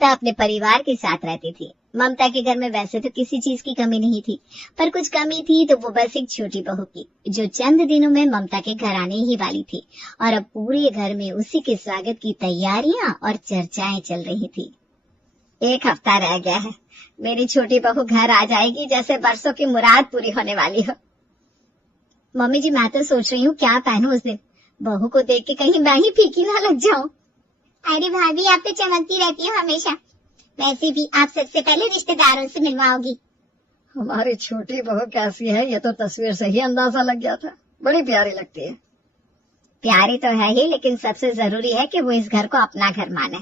ममता अपने परिवार के साथ रहती थी। ममता के घर में वैसे तो किसी चीज की कमी नहीं थी, पर कुछ कमी थी तो वो बस एक छोटी बहू की, जो चंद दिनों में ममता के घर आने ही वाली थी। और अब पूरे घर में उसी के स्वागत की तैयारियां और चर्चाएं चल रही थी। 1 हफ्ता रह गया है, मेरी छोटी बहू घर आ जाएगी, जैसे बरसों की मुराद पूरी होने वाली हो। मम्मी जी, मैं तो सोच रही हूँ क्या पहनूं उस दिन। बहू को देख के कहीं मैं ही फीकी ना लग जाऊं। अरे भाभी, आप तो चमकती रहती हो हमेशा। वैसे भी आप सबसे पहले रिश्तेदारों से मिलवाओगी। हमारी छोटी बहू कैसी है ये तो तस्वीर से ही अंदाजा लग गया था। बड़ी प्यारी लगती है। प्यारी तो है ही, लेकिन सबसे जरूरी है कि वो इस घर को अपना घर माने।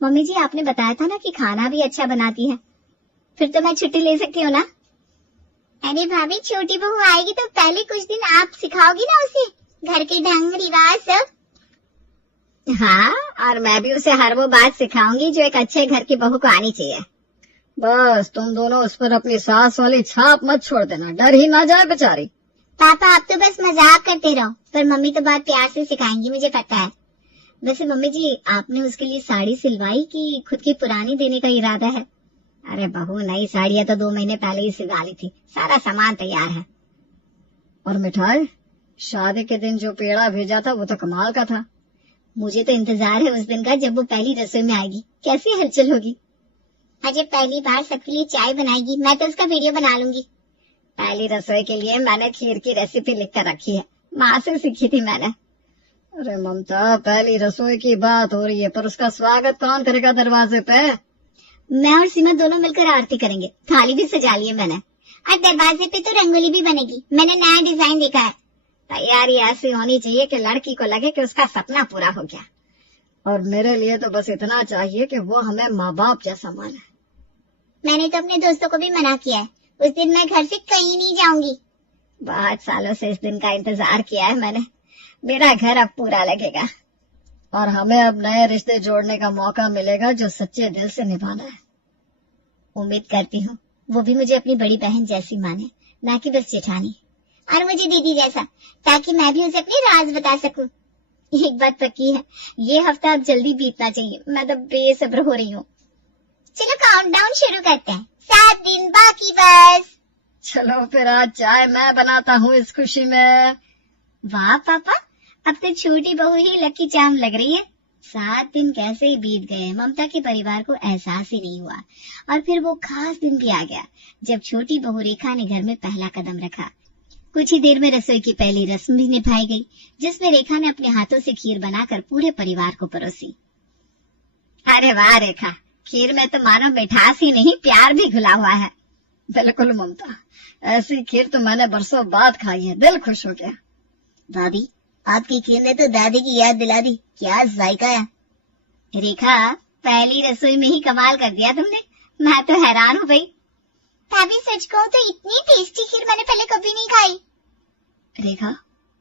मम्मी जी, आपने बताया था ना कि खाना भी अच्छा बनाती है, फिर तो मैं छुट्टी ले सकती हूँ ना? अरे भाभी, छोटी बहू आएगी तो पहले कुछ दिन आप सिखाओगी ना उसे, घर के ढंग रिवाज सब। हाँ, और मैं भी उसे हर वो बात सिखाऊंगी जो एक अच्छे घर की बहू को आनी चाहिए। बस तुम दोनों उस पर अपनी सास वाली छाप मत छोड़ देना, डर ही ना जाए बेचारी। पापा, आप तो बस मजाक करते रहो, पर मम्मी तो बहुत प्यार से सिखाएंगी, मुझे पता है। वैसे मम्मी जी, आपने उसके लिए साड़ी सिलवाई कि खुद की पुरानी देने का इरादा है? अरे बहू, नई साड़ियां तो 2 महीने पहले ही सिलवा ली थी, सारा सामान तैयार है। और मिठाई? शादी के दिन जो पेड़ा भेजा था वो तो कमाल का था। मुझे तो इंतजार है उस दिन का जब वो पहली रसोई में आएगी, कैसी हलचल होगी। अजय पहली बार सबके लिए चाय बनाएगी, मैं तो उसका वीडियो बना लूंगी। पहली रसोई के लिए मैंने खीर की रेसिपी लिख कर रखी है, माँ से सीखी थी मैंने। अरे ममता, पहली रसोई की बात हो रही है, पर उसका स्वागत कौन करेगा दरवाजे पे? मैं और सीमा दोनों मिलकर आरती करेंगे, थाली भी सजा ली है मैंने। और दरवाजे पे तो रंगोली भी बनेगी, मैंने नया डिजाइन देखा है। तैयारी ऐसी होनी चाहिए कि लड़की को लगे कि उसका सपना पूरा हो गया। और मेरे लिए तो बस इतना चाहिए कि वो हमें माँ बाप जैसा माने। मैंने तो अपने दोस्तों को भी मना किया है, उस दिन मैं घर से कहीं नहीं जाऊंगी। बहुत सालों से इस दिन का इंतजार किया है मैंने, मेरा घर अब पूरा लगेगा। और हमें अब नए रिश्ते जोड़ने का मौका मिलेगा जो सच्चे दिल से निभाना है। उम्मीद करती हूँ वो भी मुझे अपनी बड़ी बहन जैसी माने, ना कि बस जेठानी। और मुझे दीदी जैसा, ताकि मैं भी उसे अपनी राज बता सकूं। एक बात पक्की है, ये हफ्ता अब जल्दी बीतना चाहिए, मैं तो बेसब्र हो रही हूँ। चलो काउंटडाउन शुरू करते हैं, 7 दिन बाकी बस। चलो फिर आज चाय मैं बनाता हूँ इस खुशी में। वाह पापा, अब तो छोटी बहू ही लकी चार्म लग रही है। 7 दिन कैसे ही बीत गए, ममता के परिवार को एहसास ही नहीं हुआ। और फिर वो खास दिन भी आ गया जब छोटी बहू रेखा ने घर में पहला कदम रखा। कुछ ही देर में रसोई की पहली रस्म भी निभाई गई, जिसमें रेखा ने अपने हाथों से खीर बनाकर पूरे परिवार को परोसी। अरे वाह रेखा, खीर में तो मानो मिठास ही नहीं, प्यार भी घुला हुआ है। बिल्कुल ममता, ऐसी खीर तो मैंने बरसों बाद खाई है, दिल खुश हो गया। दादी, आपकी खीर ने तो दादी की याद दिला दी, क्या जायका है। रेखा, पहली रसोई में ही कमाल कर दिया तुमने, मैं तो हैरान हो गई। भाभी सच कहूं तो इतनी टेस्टी खीर मैंने पहले कभी नहीं खाई। रेखा,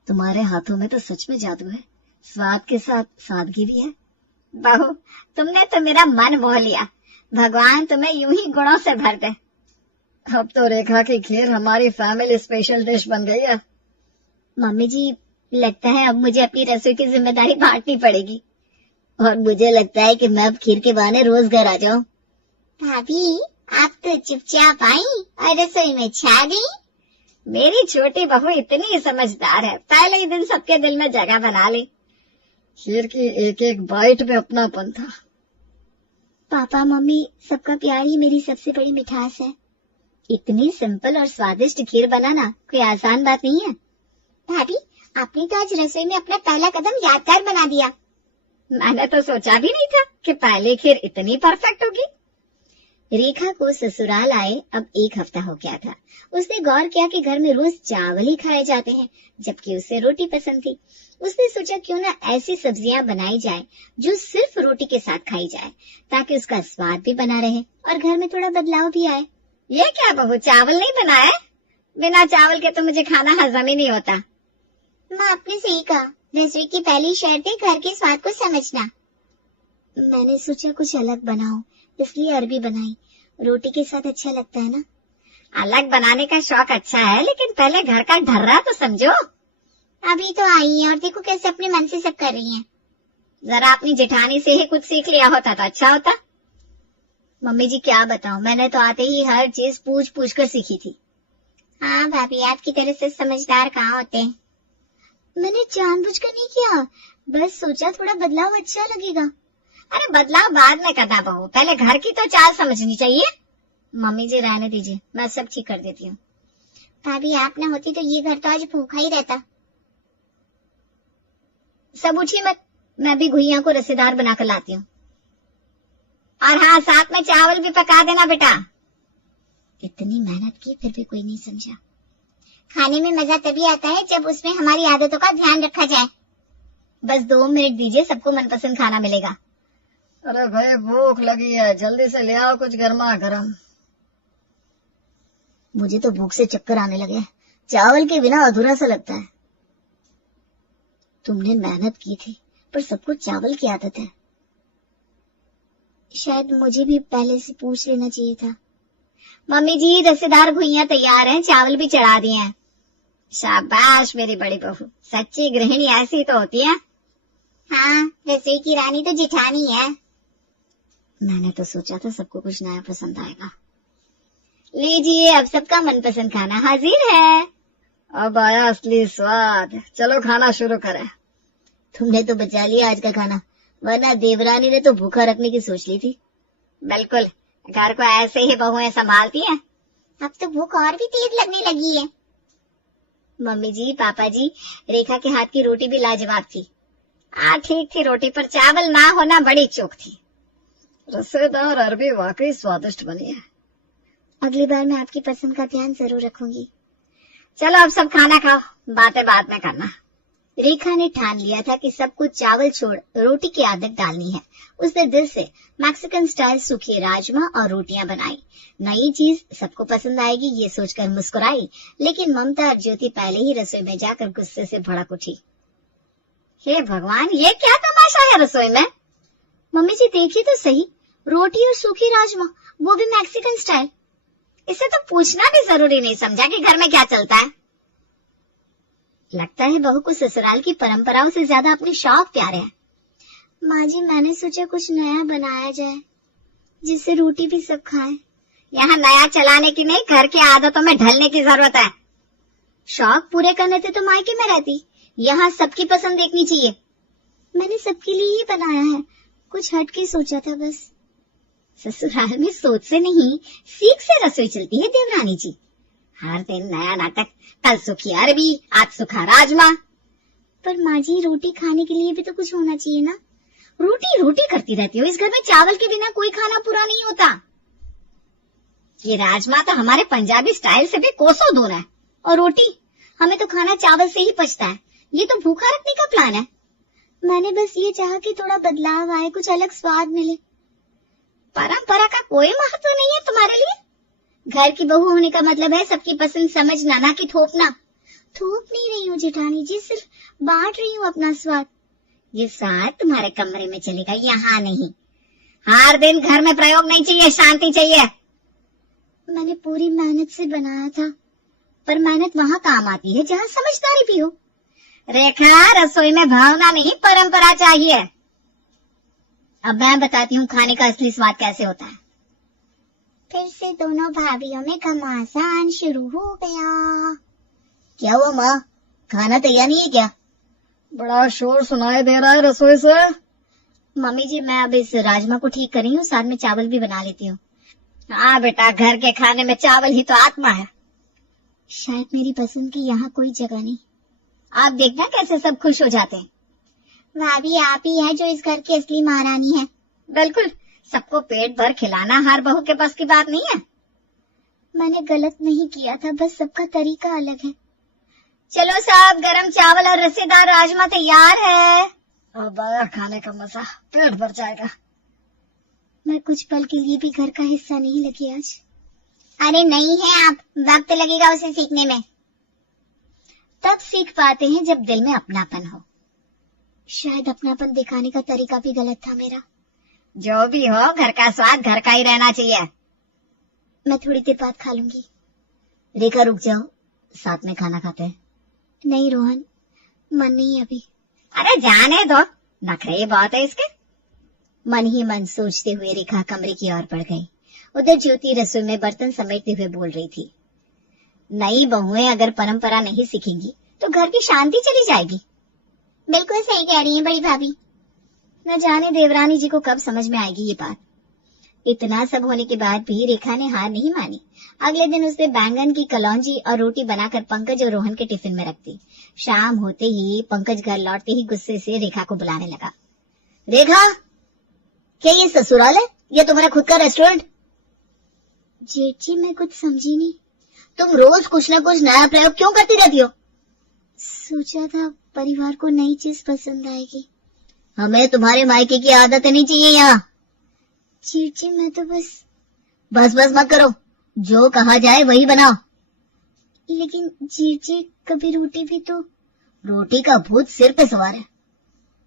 तुम्हारे हाथों में तो सच में जादू है, स्वाद के साथ सादगी भी है। बहू, तुमने तो मेरा मन मोह लिया, भगवान तुम्हें यूं ही गुणों से भर दे। अब तो रेखा की खीर हमारी फैमिली स्पेशल डिश बन गई है। मम्मी जी, लगता है अब मुझे अपनी रसोई की जिम्मेदारी बांटनी पड़ेगी। और मुझे लगता है कि मैं अब खीर के बहाने रोज घर आ जाऊं। भाभी, आप तो चुपचाप आई और रसोई में छा गई। मेरी छोटी बहू इतनी समझदार है, पहले ही दिन सबके दिल में जगह बना ली। खीर की एक एक बाइट में अपनापन था। पापा मम्मी, सबका प्यार ही मेरी सबसे बड़ी मिठास है। इतनी सिंपल और स्वादिष्ट खीर बनाना कोई आसान बात नहीं है। भाभी, आपने तो आज रसोई में अपना पहला कदम यादगार बना दिया। मैंने तो सोचा भी नहीं था कि पहली खीर इतनी परफेक्ट होगी। रेखा को ससुराल आए अब 1 हफ्ता हो गया था। उसने गौर किया कि घर में रोज चावल ही खाए जाते हैं, जबकि उसे रोटी पसंद थी। उसने सोचा क्यों ना ऐसी सब्जियां बनाई जाए जो सिर्फ रोटी के साथ खाई जाए, ताकि उसका स्वाद भी बना रहे और घर में थोड़ा बदलाव भी आए। ये क्या बहू, चावल नहीं बनाए? बिना चावल के तो मुझे खाना हजम ही नहीं होता। माँ, आपने सही कहा, रसोई की पहली शर्त है घर के स्वाद को समझना। मैंने सोचा कुछ अलग बनाऊं, इसलिए अरबी बनाई। रोटी के साथ अच्छा लगता है ना। अलग बनाने का शौक अच्छा है, लेकिन पहले घर का ढर्रा तो समझो। अभी तो आई है और देखो कैसे अपने मन से सब कर रही हैं। जरा अपनी जेठानी से ही कुछ सीख लिया होता तो अच्छा होता। मम्मी जी क्या बताऊं, मैंने तो आते ही हर चीज पूछ पूछ कर सीखी थी। हाँ भाभी, आपकी तरह से समझदार कहाँ होते हैं। मैंने जानबूझकर नहीं किया, बस सोचा थोड़ा बदलाव अच्छा लगेगा। अरे बदलाव बाद में करना बहू, पहले घर की तो चाल समझनी चाहिए। मम्मी जी रहने दीजिए, मैं सब ठीक कर देती हूँ। भाभी आप ना होती तो ये घर तो आज भूखा ही रहता। सब उठिए मत, मैं भी घुइयां को रसेदार बनाकर लाती हूँ। और हाँ, साथ में चावल भी पका देना बेटा। इतनी मेहनत की फिर भी कोई नहीं समझा। खाने में मजा तभी आता है जब उसमें हमारी आदतों का ध्यान रखा जाए। बस 2 मिनट दीजिए, सबको मनपसंद खाना मिलेगा। अरे भाई भूख लगी है, जल्दी से ले आओ कुछ गर्मा गर्म। मुझे तो भूख से चक्कर आने लगे, चावल के बिना अधूरा सा लगता है। तुमने मेहनत की थी, पर सबको चावल की आदत है। शायद मुझे भी पहले से पूछ लेना चाहिए था। मम्मी जी रसेदार घुइयां तैयार हैं, चावल भी चढ़ा दिए हैं। शाबाश मेरी बड़ी बहू, सच्ची गृहिणी ऐसी तो होती है। हाँ, रसोई की रानी तो जिठानी है। मैंने तो सोचा था सबको कुछ नया पसंद आएगा। लीजिए, अब सबका मनपसंद खाना हाजिर है। अब आया असली स्वाद, चलो खाना शुरू करें। तुमने तो बचा लिया आज का खाना, वरना देवरानी ने तो भूखा रखने की सोच ली थी। बिल्कुल, घर को ऐसे ही बहुएं संभालती हैं। अब तो भूख और भी तेज लगने लगी है। मम्मी जी, पापा जी, रेखा के हाथ की रोटी भी लाजवाब थी। ठीक थी रोटी, पर चावल ना होना बड़ी चूक थी। रसेदार अरबी वाकई स्वादिष्ट बनी है। अगली बार मैं आपकी पसंद का ध्यान जरूर रखूंगी। चलो अब सब खाना खाओ, बातें बाद में करना। रेखा ने ठान लिया था कि सब कुछ चावल छोड़ रोटी की आदत डालनी है। उसने दिल से मैक्सिकन स्टाइल सूखे राजमा और रोटियां बनाई। नई चीज सबको पसंद आएगी ये सोचकर मुस्कुराई, लेकिन ममता और ज्योति पहले ही रसोई में जाकर गुस्से से भड़क उठी। हे भगवान, ये क्या तमाशा है रसोई में? मम्मी जी देखिए तो सही, रोटी और सूखी राजमा, वो भी मैक्सिकन स्टाइल। इसे तो पूछना भी जरूरी नहीं समझा कि घर में क्या चलता है। लगता है बहू को ससुराल की परंपराओं से ज्यादा अपने शौक प्यारे हैं। माँ जी, मैंने सोचा कुछ नया बनाया जाए जिससे रोटी भी सब खाएं। यहाँ नया चलाने की नहीं, घर की आदतों में ढलने की जरूरत है। शौक पूरे करने थे तो मायके में रहती, यहाँ सबकी पसंद देखनी चाहिए। मैंने सबके लिए ही बनाया है, कुछ हट के सोचा था बस। ससुराल में सोच से नहीं, सीख से रसोई चलती है देवरानी जी। हर दिन नया नाटक, कल सूखी अरबी, आज सूखा राजमा। पर माँ जी, रोटी खाने के लिए भी तो कुछ होना चाहिए ना। रोटी रोटी करती रहती हो, इस घर में चावल के बिना कोई खाना पूरा नहीं होता। ये राजमा तो हमारे पंजाबी स्टाइल से भी कोसों दूर है, और रोटी हमें तो खाना चावल से ही पचता है। ये तो भूखा रखने का प्लान है। मैंने बस ये चाहा कि थोड़ा बदलाव आए, कुछ अलग स्वाद मिले। परंपरा का कोई महत्व नहीं है तुम्हारे लिए। घर की बहू होने का मतलब है सबकी पसंद समझना, ना कि थोपना। थोप नहीं रही हूँ जेठानी जी, सिर्फ बांट रही हूँ अपना स्वाद। ये स्वाद तुम्हारे कमरे में चलेगा, यहाँ नहीं। हर दिन घर में प्रयोग नहीं चाहिए, शांति चाहिए। मैंने पूरी मेहनत से बनाया था, पर मेहनत वहाँ काम आती है जहाँ समझदारी भी हो। रेखा, रसोई में भावना नहीं, परंपरा चाहिए। अब मैं बताती हूँ खाने का असली स्वाद कैसे होता है। फिर से दोनों भाभीियों में घमासान शुरू हो गया। क्या हुआ माँ, खाना तैयार नहीं है क्या? बड़ा शोर सुनाई दे रहा है रसोई से। मम्मी जी, मैं अब इस राजमा को ठीक कर रही हूँ, साथ में चावल भी बना लेती हूँ। हाँ बेटा, घर के खाने में चावल ही तो आत्मा है। शायद मेरी पसंद की यहाँ कोई जगह नहीं। आप देखना कैसे सब खुश हो जाते हैं। भाभी, आप ही है जो इस घर की असली महारानी है। बिल्कुल, सबको पेट भर खिलाना हर बहू के पास की बात नहीं है। मैंने गलत नहीं किया था, बस सबका तरीका अलग है। चलो साहब, गरम चावल और रसेदार राजमा तैयार है। अब आया खाने का मजा, पेट भर जाएगा। मैं कुछ पल के लिए भी घर का हिस्सा नहीं लगी आज। अरे नहीं है आप, वक्त लगेगा उसे सीखने में। तब सीख पाते हैं जब दिल में अपनापन हो। शायद अपनापन दिखाने का तरीका भी गलत था मेरा। जो भी हो, घर का स्वाद घर का ही रहना चाहिए। मैं थोड़ी देर बाद खा लूंगी। रेखा रुक जाओ, साथ में खाना खाते हैं। नहीं रोहन, मन नहीं अभी। अरे जाने दो, नखरे बहुत है इसके। मन ही मन सोचते हुए रेखा कमरे की ओर बढ़ गई। उधर ज्योति रसोई में बर्तन समेटते हुए बोल रही थी, नई बहुएं अगर परंपरा नहीं सीखेंगी तो घर की शांति चली जाएगी। बिल्कुल सही कह रही हैं बड़ी भाभी। न जाने देवरानी जी को कब समझ में आएगी ये बात। इतना सब होने के बाद भी रेखा ने हार नहीं मानी। अगले दिन उसने बैंगन की कलौंजी और रोटी बनाकर पंकज और रोहन के टिफिन में रख दी। शाम होते ही पंकज घर लौटते ही गुस्से से रेखा को बुलाने लगा। रेखा, क्या ये ससुराल है या तुम्हारा खुद का रेस्टोरेंट? जेठ जी, मैं कुछ समझी नहीं। तुम रोज कुछ न कुछ नया प्रयोग क्यों करती रहती हो? सोचा था परिवार को नई चीज पसंद आएगी। हमें तुम्हारे मायके की आदत नहीं चाहिए यहाँ। जेठ जी, मैं तो बस बस मत करो, जो कहा जाए वही बनाओ। लेकिन जेठ जी, कभी रोटी भी तो। रोटी का भूत सिर पे सवार है।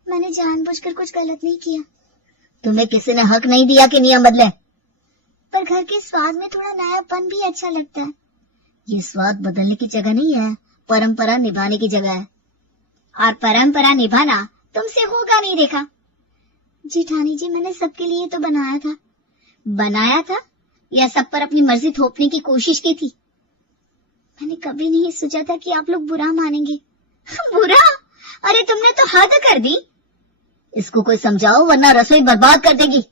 मैंने जानबूझकर कुछ गलत नहीं किया। तुम्हें किसी ने हक नहीं दिया कि नियम बदले। पर घर के स्वाद में थोड़ा नयापन भी अच्छा लगता है। ये स्वाद बदलने की जगह नहीं है, परंपरा निभाने की जगह है। और परंपरा निभाना तुमसे होगा नहीं रेखा। जेठानी जी, मैंने सबके लिए तो बनाया था या सब पर अपनी मर्जी थोपने की कोशिश की थी? मैंने कभी नहीं सोचा था कि आप लोग बुरा मानेंगे। बुरा? अरे तुमने तो हद कर दी। इसको कोई समझाओ वरना रसोई बर्बाद कर देगी।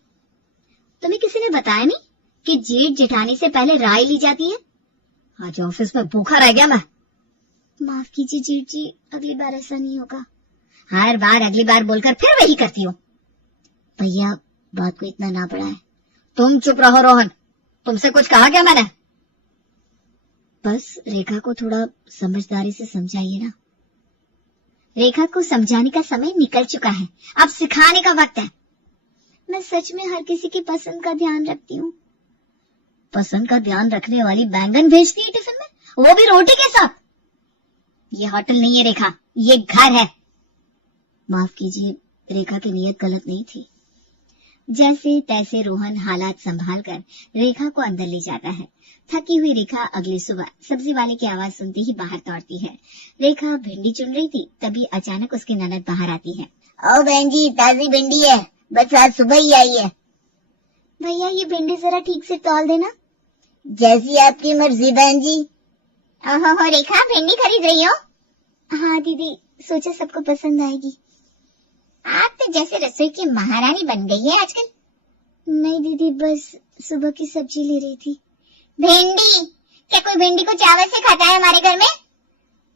तुम्हें किसी ने बताया नहीं कि जेठ जेठानी से पहले राय ली जाती है? आज ऑफिस में भूखा रह गया मैं। माफ कीजिए जेठ जी, अगली बार ऐसा नहीं होगा। हर बार अगली बार बोलकर फिर वही करती हो। भैया, बात को इतना ना बढ़ाए। तुम चुप रहो रोहन, तुमसे कुछ कहा क्या मैंने? बस रेखा को थोड़ा समझदारी से समझाइए ना। रेखा को समझाने का समय निकल चुका है, अब सिखाने का वक्त है। मैं सच में हर किसी की पसंद का ध्यान रखती हूँ। पसंद का ध्यान रखने वाली बैंगन भेजती है टिफिन में, वो भी रोटी के साथ। ये होटल नहीं है रेखा, ये घर है। माफ कीजिए, रेखा की नीयत गलत नहीं थी। जैसे तैसे रोहन हालात संभाल कर रेखा को अंदर ले जाता है। थकी हुई रेखा अगली सुबह सब्जी वाले की आवाज सुनते ही बाहर दौड़ती है। रेखा भिंडी चुन रही थी, तभी अचानक उसकी ननद बाहर आती है। ओ बहन जी, ताजी भिंडी है, बस आज सुबह ही आई है। भैया, ये भिंडी जरा ठीक से तौल देना। जैसी आपकी मर्जी बहन जी। ओहो रेखा, भिंडी खरीद रही हो? हाँ दीदी, सोचा सबको पसंद आएगी। आप तो जैसे रसोई की महारानी बन गई है आजकल। नहीं दीदी, बस सुबह की सब्जी ले रही थी। भिंडी? क्या कोई भिंडी को चावल से खाता है हमारे घर में?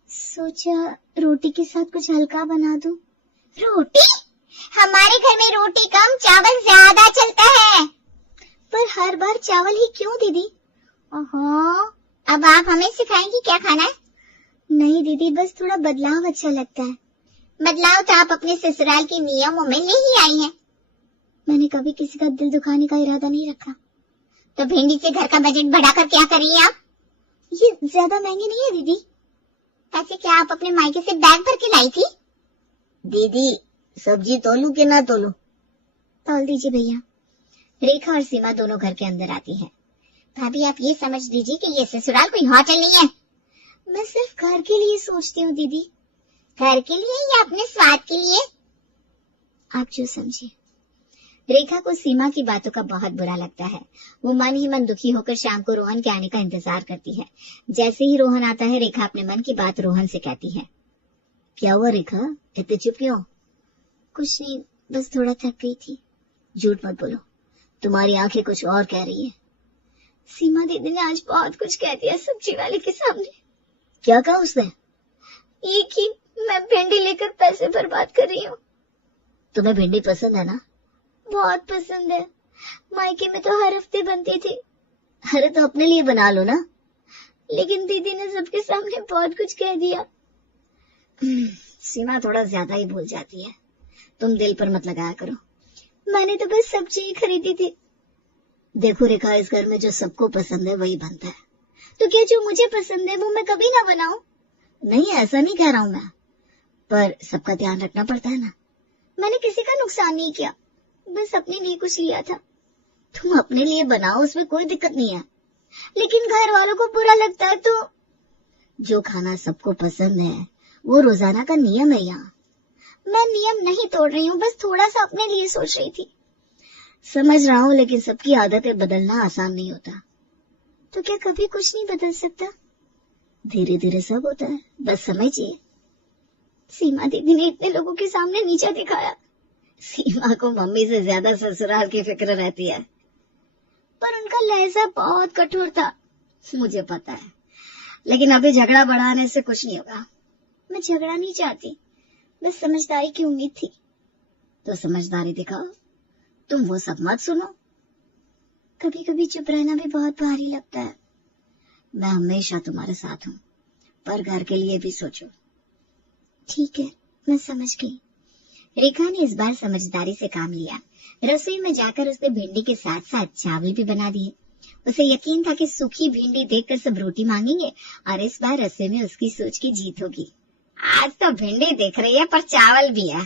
सोचा रोटी के साथ कुछ हल्का बना दूं। रोटी? हमारे घर में रोटी कम चावल ज्यादा चलता है। पर हर बार चावल ही क्यों दीदी? ओहो, अब आप हमें सिखाएंगी क्या खाना है? नहीं दीदी, बस थोड़ा बदलाव अच्छा लगता है। बदलाव तो आप अपने ससुराल के नियमों में ले ही आई हैं। मैंने कभी किसी का दिल दुखाने का इरादा नहीं रखा। तो भिंडी से घर का बजट बढ़ाकर क्या कर रही हैं आप? ये ज्यादा महंगी नहीं है दीदी। ऐसे क्या आप अपने मायके से बैग भर के लाई थी? दीदी, सब्जी तोलू कि ना तोलू? तौल दीजिए भैया। रेखा और सीमा दोनों घर के अंदर आती है। भाभी, आप ये समझ दीजिए कि ये ससुराल कोई होटल नहीं है। मैं सिर्फ घर के लिए सोचती हूँ दीदी। घर के लिए या अपने स्वाद के लिए? आप जो समझे। रेखा को सीमा की बातों का बहुत बुरा लगता है। वो मन ही मन दुखी होकर शाम को रोहन के आने का इंतजार करती है। जैसे ही रोहन आता है, रेखा अपने मन की बात रोहन से कहती है। क्या हुआ रेखा, इतने चुप क्यों? कुछ नहीं, बस थोड़ा थक गई थी। झूठ मत बोलो, तुम्हारी आंखें कुछ और कह रही है। सीमा दीदी ने आज बहुत कुछ कह दिया सब्जी वाले के सामने। क्या कहा उसने? ये कि मैं भिंडी लेकर पैसे बर्बाद कर रही हूँ। तुम्हें भिंडी पसंद है ना? बहुत पसंद है, मायके में तो हर हफ्ते बनती थी। अरे तो अपने लिए बना लो ना। लेकिन दीदी ने सबके सामने बहुत कुछ कह दिया। सीमा थोड़ा ज्यादा ही भूल जाती है, तुम दिल पर मत लगाया करो। मैंने तो बस सब्जी ही खरीदी थी। देखो रेखा, इस घर में जो सबको पसंद है वही बनता है। तो क्या जो मुझे पसंद है वो मैं कभी ना बनाऊं? नहीं, ऐसा नहीं कह रहा हूँ मैं, पर सबका ध्यान रखना पड़ता है ना। मैंने किसी का नुकसान नहीं किया, बस अपने लिए कुछ लिया था। तुम अपने लिए बनाओ, उसमें कोई दिक्कत नहीं है। लेकिन घर वालों को बुरा लगता है तो? जो खाना सबको पसंद है वो रोजाना का नियम है यहाँ। मैं नियम नहीं तोड़ रही हूँ, बस थोड़ा सा अपने लिए सोच रही थी। समझ रहा हूँ, लेकिन सबकी आदतें बदलना आसान नहीं होता। तो क्या कभी कुछ नहीं बदल सकता? धीरे धीरे सब होता है, बस समझिए। सीमा दीदी ने इतने लोगों के सामने नीचा दिखाया। सीमा को मम्मी से ज्यादा ससुराल की फिक्र रहती है। पर उनका लहजा बहुत कठोर था। मुझे पता है, लेकिन अभी झगड़ा बढ़ाने से कुछ नहीं होगा। मैं झगड़ा नहीं चाहती, बस समझदारी की उम्मीद थी। तो समझदारी दिखाओ, तुम वो सब मत सुनो। कभी कभी चुप रहना भी बहुत भारी लगता है। मैं हमेशा तुम्हारे साथ हूँ, पर घर के लिए भी सोचो। ठीक है, मैं समझ गई। रेखा ने इस बार समझदारी से काम लिया। रसोई में जाकर उसने भिंडी के साथ साथ चावल भी बना दिए। उसे यकीन था कि सूखी भिंडी देखकर सब रोटी मांगेंगे और इस बार रसोई में उसकी सोच की जीत होगी। आज तो भिंडी दिख रही है पर चावल भी है।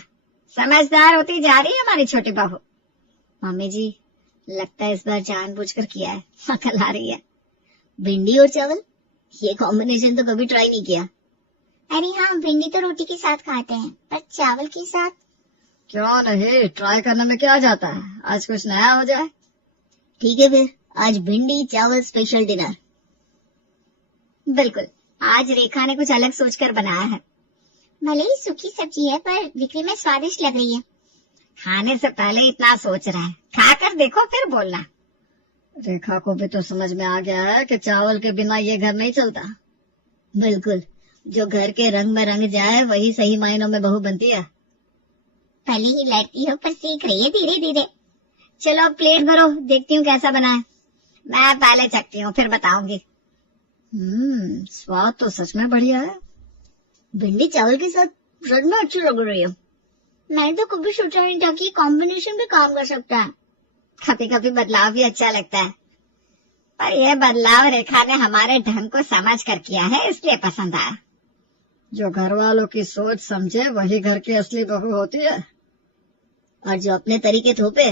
समझदार होती जा रही है हमारी छोटी बहू। मम्मी जी, लगता है इस बार जानबूझकर किया है, अकल आ रही है। भिंडी और चावल, ये कॉम्बिनेशन तो कभी ट्राई नहीं किया। अरे हाँ, भिंडी तो रोटी के साथ खाते हैं, पर चावल के साथ क्यों नहीं, ट्राई करने में क्या जाता है, आज कुछ नया हो जाए। ठीक है फिर, आज भिंडी चावल स्पेशल डिनर। बिल्कुल, आज रेखा ने कुछ अलग सोचकर बनाया है। भले ही सूखी सब्जी है, पर दिखने में स्वादिष्ट लग रही है। खाने से पहले इतना सोच रहा है, खाकर देखो फिर बोलना। रेखा को भी तो समझ में आ गया है कि चावल के बिना ये घर नहीं चलता। बिल्कुल, जो घर के रंग में रंग जाए वही सही मायनों में बहू बनती है। भले ही लड़ती हो पर सीख रही है धीरे धीरे। चलो अब प्लेट भरो, देखती हूँ कैसा बना है। मैं पहले चखती हूँ फिर बताऊंगी। स्वाद तो सच में बढ़िया है। भिंडी चावल के साथ सच में अच्छी लग रही है। मैंने तो कभी सोचा नहीं था कि कॉम्बिनेशन भी काम कर सकता है। कभी कभी बदलाव भी अच्छा लगता है, पर यह बदलाव रेखा ने हमारे ढंग को समझ कर किया है, इसलिए पसंद आया। जो घर वालों की सोच समझे वही घर की असली बहू होती है, और जो अपने तरीके थोपे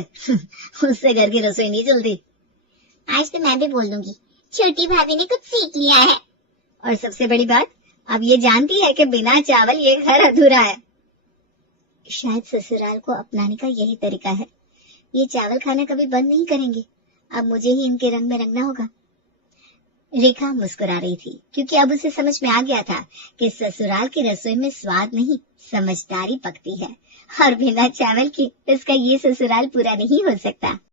उससे घर की रसोई नहीं चलती। आज तो मैं भी बोल दूंगी, छोटी भाभी ने कुछ सीख लिया है। और सबसे बड़ी बात, अब ये जानती है कि बिना चावल ये घर अधूरा है। शायद ससुराल को अपनाने का यही तरीका है। ये चावल खाना कभी बंद नहीं करेंगे, अब मुझे ही इनके रंग में रंगना होगा। रेखा मुस्कुरा रही थी, क्योंकि अब उसे समझ में आ गया था कि ससुराल की रसोई में स्वाद नहीं, समझदारी पकती है, और बिना चावल के इसका ये ससुराल पूरा नहीं हो सकता।